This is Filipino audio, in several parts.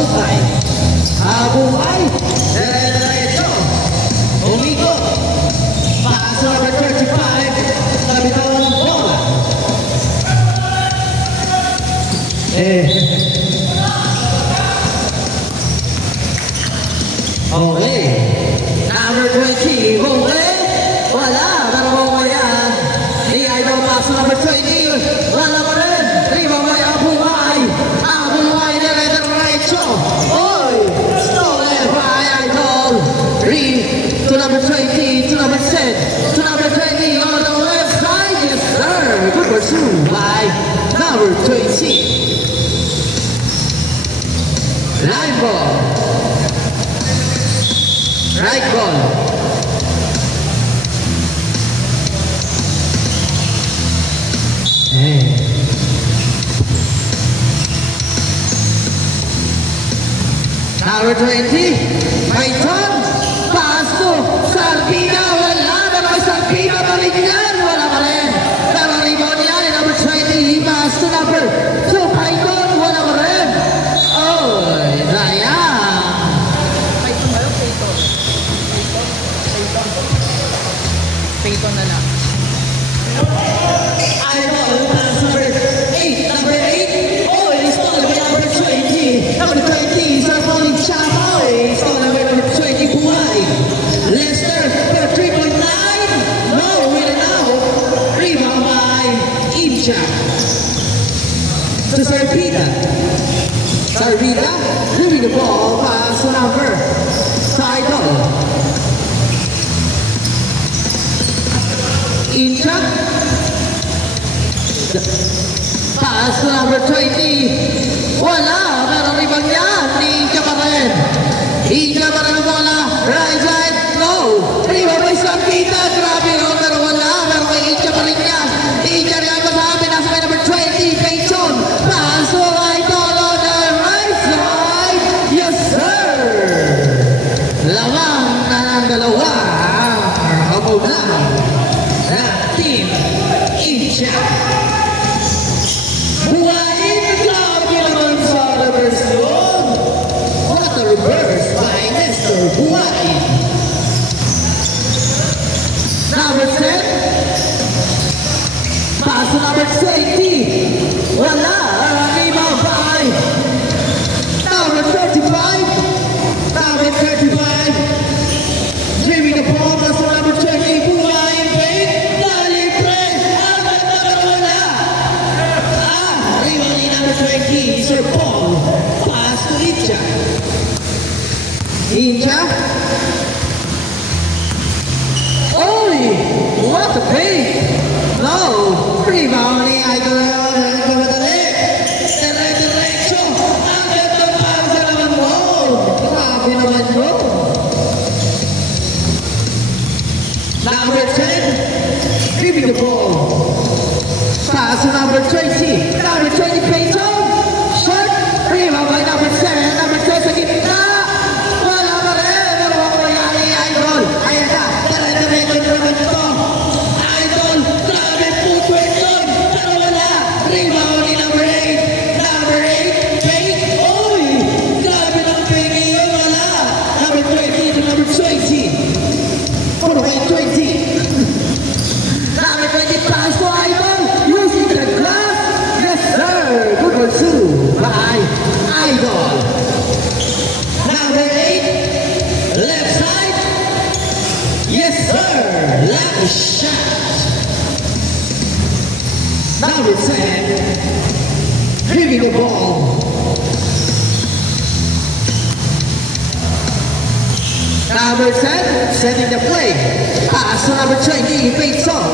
buhay. Buhay. Diretso. Umikot. Pass number 35. Kapitan bola. Okay. Number 20. Okay. Wala. Pero mamaya. Ni Idol pass number 20. Wala pa rin. Di mamaya buhay. Buhay diretso. Oy. Stolen by Idol. To number 20. To number 10. To number 20 on the left side. Yes, sir. Good pursuit by number 20. Line ball. Right ball. Number 20. Paiton. Pass to Sarpina. Wala na ba Sarpina pa rin yan? Wala pa rin. Pero rebound yan. Number 20. Pass to number 2. Paiton. Wala pa rin. Oh, sayang. Paiton ba yun? Paiton. Paiton na lang. Idol, pass number 8. Number 8. Oh, it is stolen by number 20. Number 20. Sarponi Chapoy. Stolen by number 20. Buhay. Lester for 3.9. No, win it now. Rebound by Incha. To Sarpina. Sarpina. Moving the ball. Pass to number. Idol. Incha. Pass to number 20. Wala. Pero rebound yan. Incha pa rin. Incha pa rin ang bola. Right side. No. Rebound by Sarpina. Grabe yun. Pero wala. Pero may Incha pa rin yan. Incha rin ang masabi. Nasa may number 20. Payton. Pass to Idol on the right side. Yes, sir. Lamang na ng dalawa. Kabog na. Team Incha. Buhayin grabe naman sa reverse yun. What a reverse by Mr. Buhayin. Number 10. Pass to number 20. Wala. Rebound by number 35. Number 35. Dreaming the ball. Pass to number 20. Buhayin. Sir Paul, pass to Incha. Incha. Oh, what a pace. No, rebound ni Idol. Diretso. Ang ganda pasa naman mo. Grabe naman mo. Number 10, giving the ball. Pass to number 20. Number 20, Payton. Short. Rebound by number 7. Number 2 sa gitna. Wala pa rin. Pero ang mangyari, Idol. Ayan na. Diretso naman ito. Idol. Grabe po yun. Pero wala. Rebound ni number 8. Number 8. Payton. Oy. Grabe ng Payton yun. Wala. Number 20 to number 20. Puro kay 20. Number 20 pass to Idol. Using the glass. Yes, sir. Good pursuit by Idol. Number 8. Left side. Yes, sir. Lucky shot. Number 10. Giving the ball. Number 10, setting the play. Pass to number 20, Payton.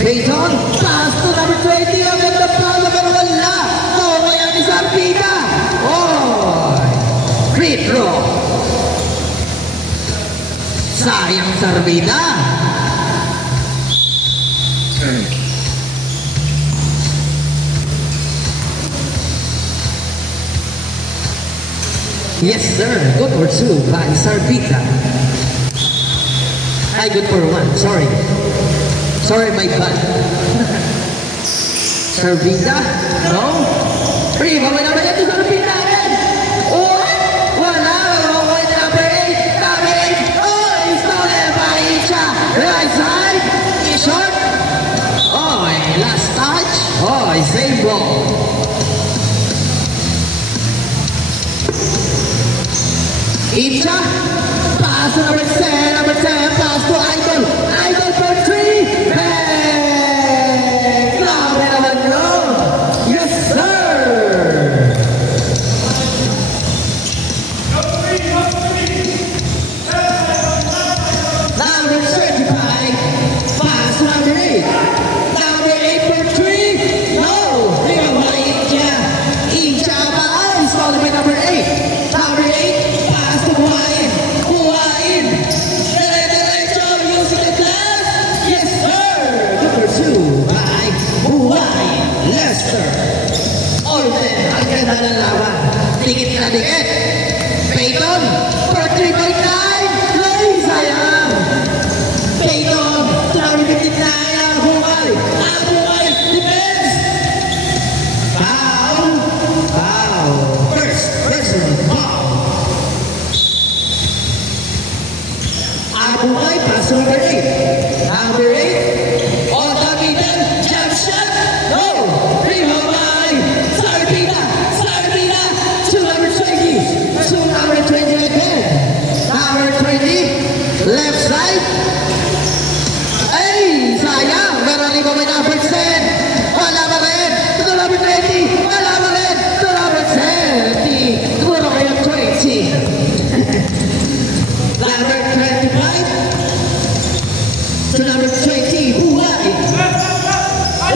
Payton, pass to number 20. Ang ganda pala, pero wala. Kaya ni Sarpina. Oh, free throw. Sayang Sarpina. Yes, sir. Good for two by Sarpina. Ay, good for one. Sorry. Sorry, my bad. Sarpina? No? Free, babay naman yan to Sarpina again. Incha, pass to number 10, pass to Idol. Idol for 3. Bang! Grabe naman yun. Yes, sir! Number 35, pass to number 8. Number 8 for 3. No! Tingnan mo, Incha. Incha pa ay solid by number 8. Number 8, pass to Buhain. Buhain. Dire-diretso using the glass. Yes, sir! Number 2 by Buhain. Lester. Orten, ang ganda ng laban. Dikit na dikit. Peyton, for 3 by 9. Play, sayang. Peyton, to number 59, Buhay. Buhay, defense. Foul. Foul. First personal foul. Buhay, pass to number 8. Number 8, on the middle, jump shot. No. Rebound by Sarbina. Sarbina to number 20. To number 20 again. Number 20, left side. Ay, sayang. Meron rin ba may number 10? Wala ba rin? To number 20. Wala ba rin? To number 20. Siguro kayo 20. Number 25. To number 20. Buhay.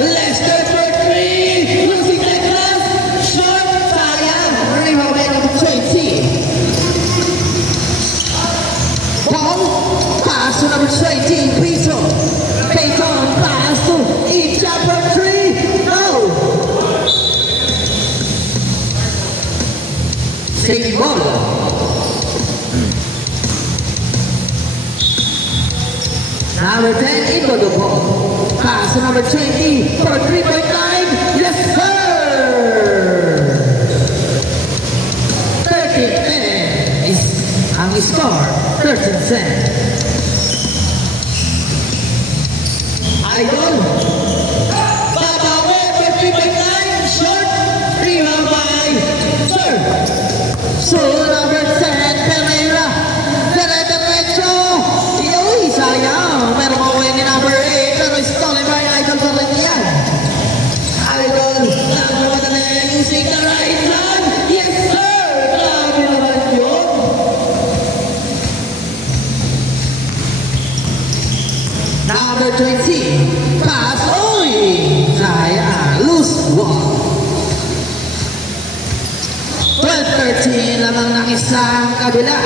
Lester for 3. Losing that glass. Short. Sayang. Rebound by number 20. Ball. Pass to number 20. Peyton. Peyton. Pass to Incha for 3. No. Safety ball. Number 10, into the ball. Pass to number 20 for 3.9. Yes, sir! 13-10 is ang score. 13-10. Idol. Babawi for 3.9. Short. Rebound by Sir. So, number 10, Pereira. Dire-diretso. Uy, sayang. Pero mawin ni number 8. Pero stolen by Idol pa rin yan. Idol, nagawa na na using the right hand. Yes, sir! Grabe naman yun. Number 20. Pass. Uy! Sayang. Loose ball. 12-13 lamang ng isang kabila.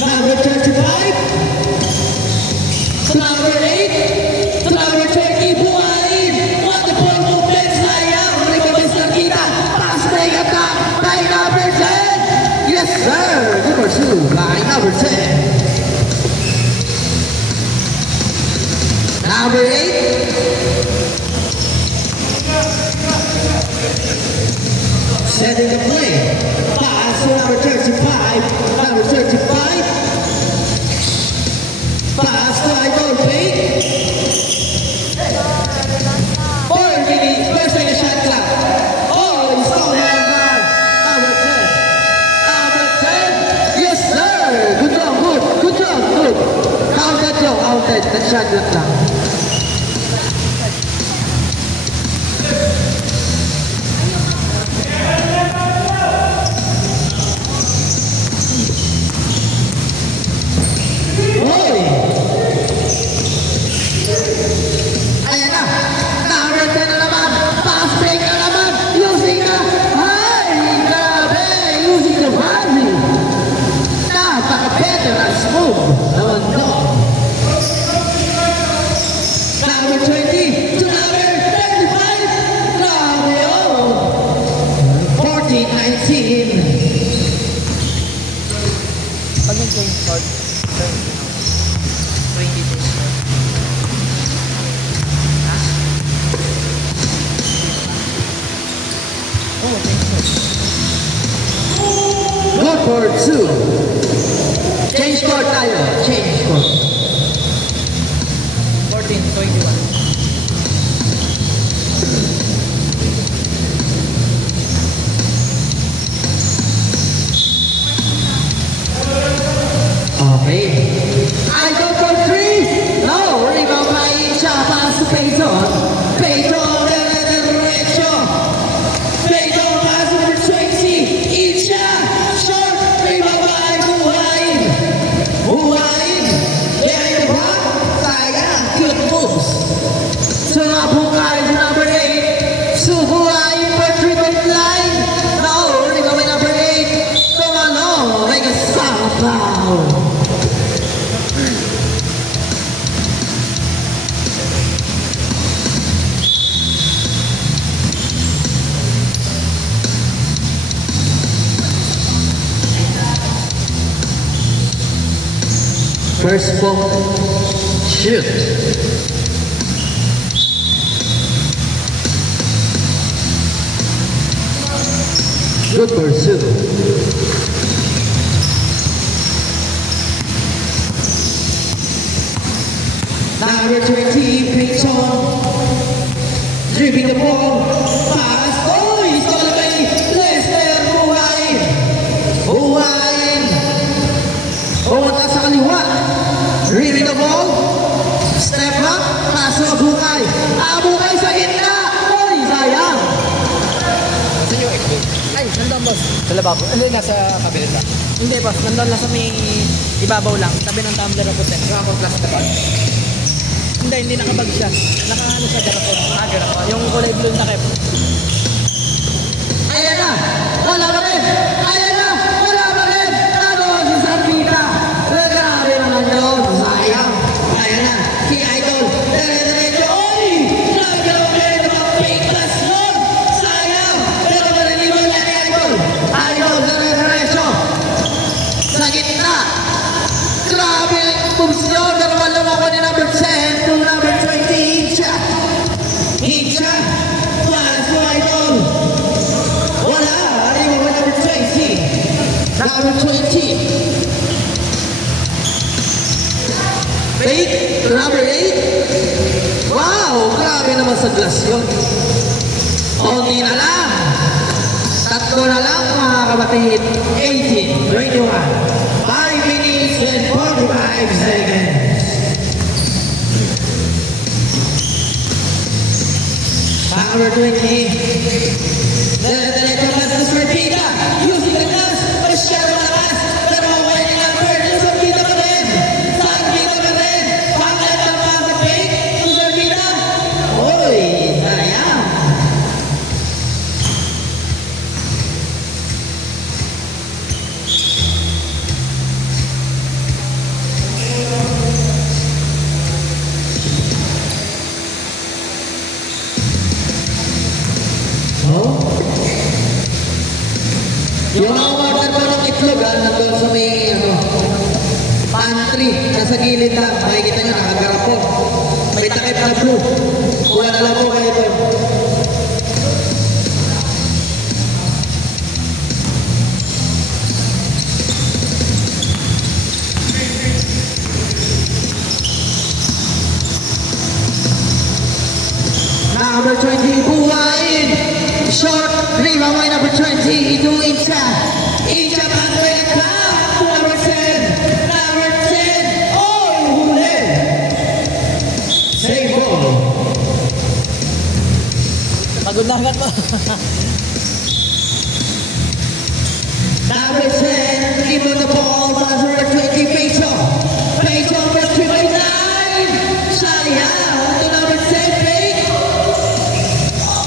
Number 35, to number 8, to number 20, Buhain. Wonderful movement, sayang. Rebound sa kita. Pass break attack by number 10. Yes, sir. Number 2 by number 10. Number 8. Setting the play. Pass to number 35. Number 35. Pass to Idol Pate. 4 minutes. First take a shot clock. Oh, he's calling on guard. Number 10. Number 10. Yes, sir. Good job. Good. Good job. Good. Counted lang. Counted. Nag-shot clock lang. Ayan na. Number 10 na naman. Pass break na naman. Using na. Ay, grabe. Using the body. Napaka-veteran smooth. Naman no. Number 20 to number 35. Grabe yun. 14-19. Pag nag-change card, 20 days card. Oh, thank you. Good for 2. Change court tayo. Change court. 14, 21. First ball, shoot. Good pursuit. Number 20, Peyton. Dribbling the ball. Pass. Oh, he's gonna make Lester buhayin. Buhayin. Pumunta sa kaliwa. Dribbling the ball. Step up. Pass sa Bukay. Bukay sa gitna. Oh, sayang. Sa yung exit. Ay, nandun boss. Sa lababo. Ano yung nasa kabila? Hindi boss, nandun lang sa may ibabaw lang. Tabi ng tumbler na putin. Yung ako plus na hindi nakabag siya. Nakaano siya garapon. Garapon. Yung kulay blue na kep. Ayan na! Wala pa rin! Ayan na! Wala pa rin! Ano si Sarpita? Grabe naman yun! Sayang! Ayan na! Si Idol! Dire-diretso! Oy! Nagkaroon kayo ng mga fake pass nun! Sayang! Pero mananiwan niya ni Idol! Idol! Dire-diretso! Sa gitna! Grabe ang moves nyo! Dalawa ako ni number 10 to number 20, Incha! Incha! Pass to Idol! Wala! Arriba ba number 20? Number 20! Fake to number 8? Wow! Grabe naman sa glass yun! Onti na lang! Tatlo na lang mga kapatid! 18, 21, 5 minutes and 45 seconds! Number 20. Dire-diretso naman sa Sarpita. Using the glass. Masyado malakas. Pero okay na number. Sarpita pa rin. Sarpita pa rin. Bakit ang mga fake? Sarpita. Uy, sayang. Yung mga order ko ng itlog, nandun sa may pantry, nasa gilid lang. Makikita nyo, nakagarap po. May takip na blue. Kuha na lang po kayo ito. Number 20, buhain. Short, rebound by number 20, into Incha. Incha pathway at back to number 10. Number 10, oh, huli. Save ball. Pagod na agad po. Number 10, give the ball, pass number 20, Pecho. Pecho, number 29. Sayang, to number 10, Pecho.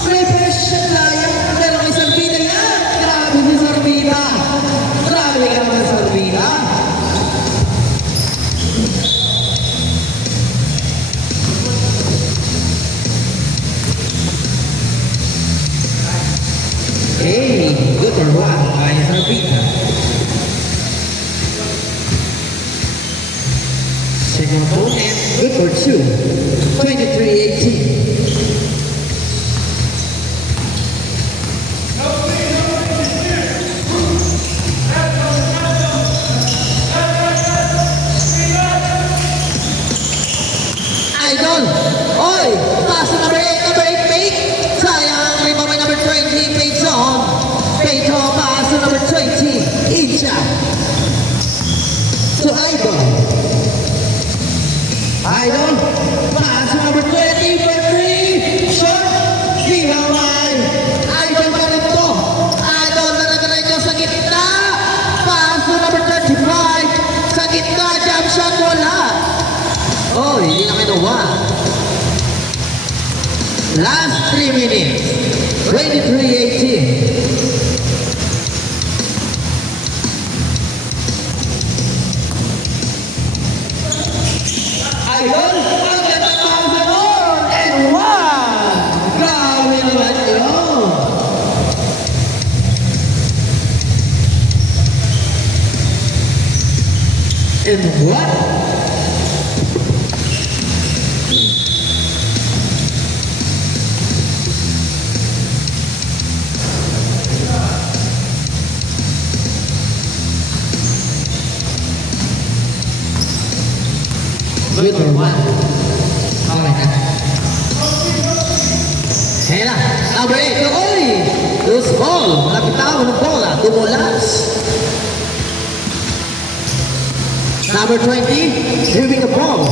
Repression sayang, pero kay Sarpita yan. Grabe si Sarpita. Grabe ka naman Sarpita. Hey, good or what? Kay Sarpita. Second opponent, good for 2. 23-18. Idol! Oy! Pass to number 8, fake! Sayang, rebound by number 20, Peyton. Peyton, pass to number 20, Incha. To Idol. Idol, pass to number 20, for 3, short, rebound by Idol pa rin to. Idol, nanaganay sa gitna. Pass to number 35, sa gitna, jump shot, wala. Oh, hindi na kinuha. Last 3 minutes. 23-18. Idol, ang ganda ng sabor! And 1! Grabe naman yun! And 1! Shoot for one. Okay na. Ayan na. Number 8. Oy! Loose ball. Malapit na ako ng bola. Tumulas. Number 20. Moving the ball.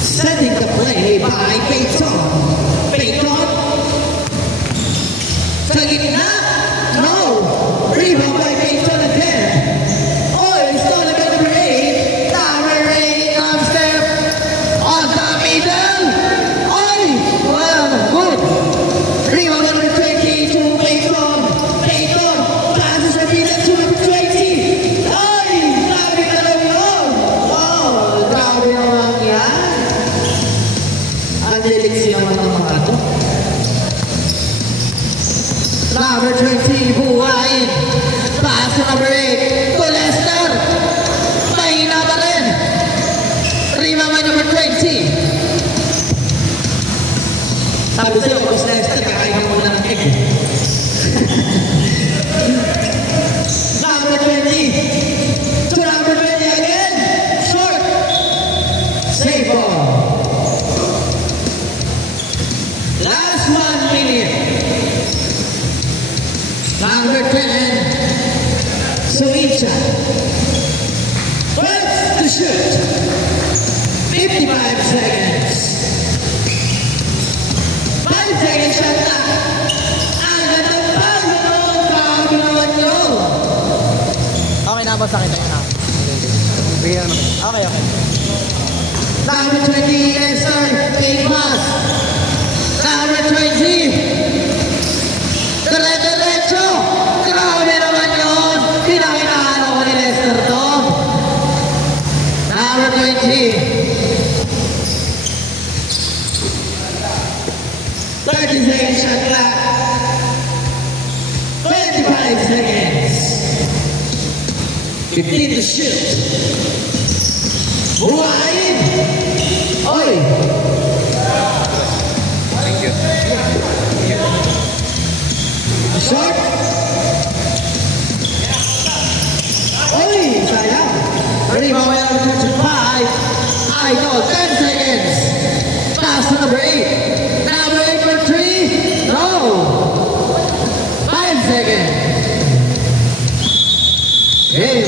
Setting the play by Peyton. Peyton. Taking it up. No. Rebound by Peyton again. Oh, it's not a number 8. Number 8 comes there on the middle. Oh, well, good. Rebound number 20 to Peyton. Peyton passes the middle to number 20. Oh, grabe ka lang yun. Oh, grabe naman yan. Ang liliksi naman ng mga ito. Number 20, buhayin. Pass to number 8. To Lester. Mahina pa rin. Rebound by number 20. Sabi sa'yo, Boss Lester, kakain ka muna ng egg. Number 20. To number 20 again. Short. Save ball. Last 1 minute. Number 10, Suicha. First to shoot. 55 seconds. 5 seconds shot na. Ang gandang paganoon. Grabe naman yun. Okay na, boss. Nakita niyo na. Bigyan naman. Okay. Number 20, Lester. Big pass. Number 20. Diretso! Grabe naman yun! Pinakinahan ako ni Lester to. Number 20. 30 seconds shot clock. 25 seconds. 15 to shoot. Buhayin! Oy! Thank you. Shot. Oy, sayang. Rebound by number 5. I know, 10 seconds. Pass to number 8. Number 8 for 3. No. 5 seconds. Game